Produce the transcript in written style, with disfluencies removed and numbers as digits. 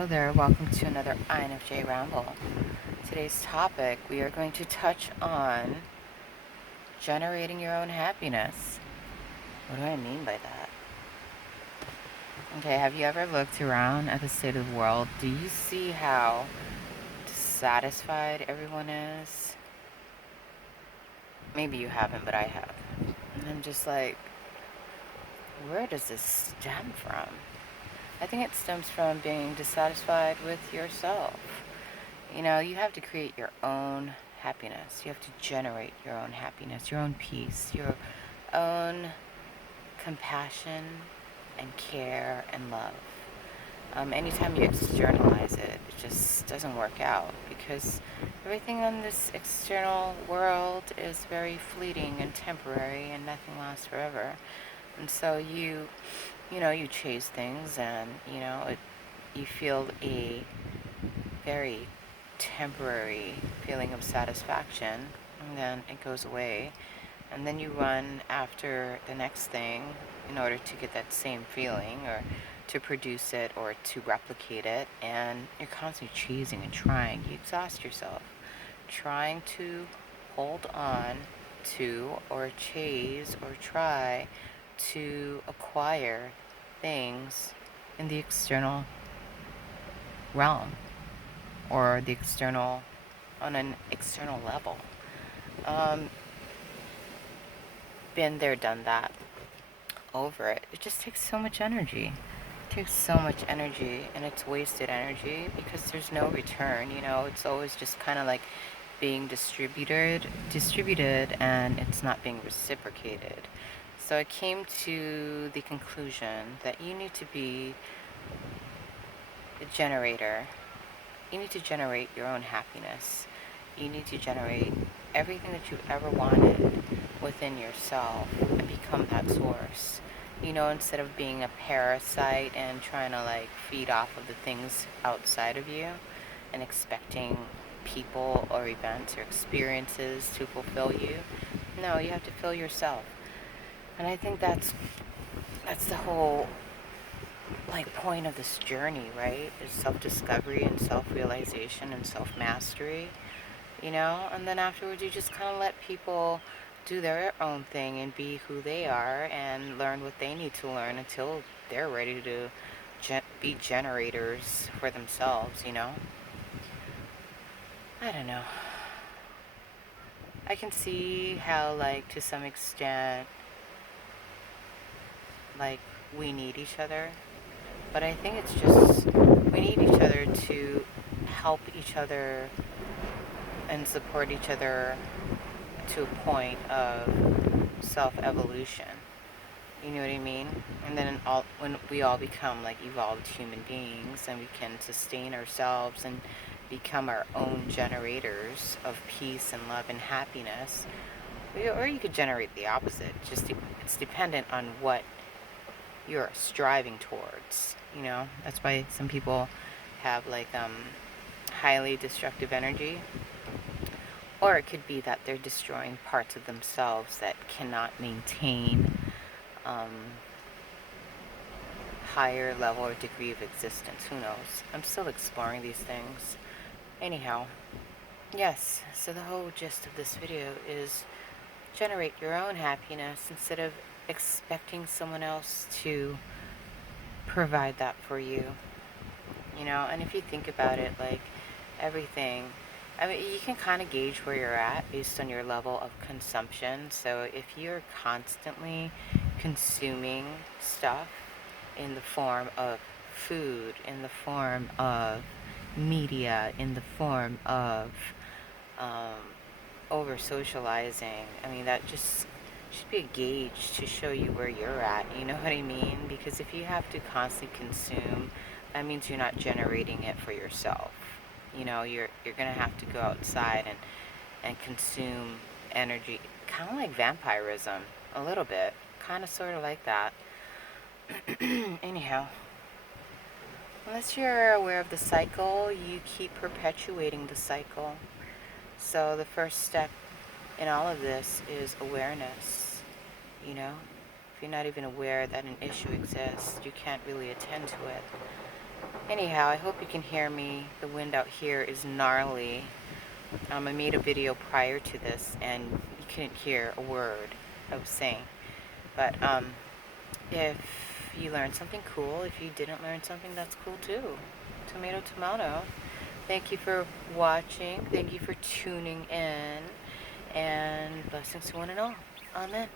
Hello there, welcome to another INFJ Ramble. Today's topic, we are going to touch on generating your own happiness. What do I mean by that? Okay, have you ever looked around at the state of the world? Do you see how dissatisfied everyone is? Maybe you haven't, but I have. And I'm just like, where does this stem from? I think it stems from being dissatisfied with yourself. You have to create your own happiness. You have to generate your own happiness, your own peace, your own compassion and care and love. Anytime you externalize it, it just doesn't work out because everything in this external world is very fleeting and temporary and nothing lasts forever. And so you chase things and, you feel a very temporary feeling of satisfaction, and then it goes away, and then you run after the next thing in order to get that same feeling or to produce it or to replicate it, and you're constantly chasing and trying. You exhaust yourself trying to hold on to or chase or try to acquire things in the external realm or the external on an external level. Um, Been there, done that, over it. It just takes so much energy. It takes so much energy, and it's wasted energy because there's no return. It's always just kind of like being distributed, and it's not being reciprocated. So I came to the conclusion that you need to be a generator. You need to generate your own happiness. You need to generate everything that you've ever wanted within yourself and become that source. Instead of being a parasite and trying to feed off of the things outside of you and expecting people or events or experiences to fulfill you. No, you have to fill yourself. And I think that's the whole point of this journey, right? Is self-discovery and self-realization and self-mastery, and then afterwards you just kind of let people do their own thing and be who they are and learn what they need to learn until they're ready to be generators for themselves. I don't know. I can see how, to some extent, we need each other, but I think it's just we need each other to help each other and support each other to a point of self-evolution. You know what I mean? And then when we all become evolved human beings and we can sustain ourselves and become our own generators of peace and love and happiness, or you could generate the opposite. It's dependent on what you're striving towards. That's why some people have highly destructive energy, or it could be that they're destroying parts of themselves that cannot maintain higher level or degree of existence. Who knows? I'm still exploring these things. Anyhow, yes, so the whole gist of this video is generate your own happiness instead of expecting someone else to provide that for you. And if you think about it, everything, I mean, you can kind of gauge where you're at based on your level of consumption. So if you're constantly consuming stuff in the form of food, in the form of media, in the form of over socializing, I mean, that just should be a gauge to show you where you're at. You know what I mean? Because if you have to constantly consume, that means you're not generating it for yourself. You're gonna have to go outside and consume energy, kind of like vampirism, a little bit, kind of sort of like that. Anyhow, unless you're aware of the cycle, you keep perpetuating the cycle. So the first step in all of this is awareness. If you're not even aware that an issue exists, you can't really attend to it. Anyhow, I hope you can hear me. The wind out here is gnarly. I made a video prior to this and you couldn't hear a word I was saying. But if you learned something cool, if you didn't learn something, that's cool too. Tomato, tomato. Thank you for watching. Thank you for tuning in. And blessings to one and all. Amen.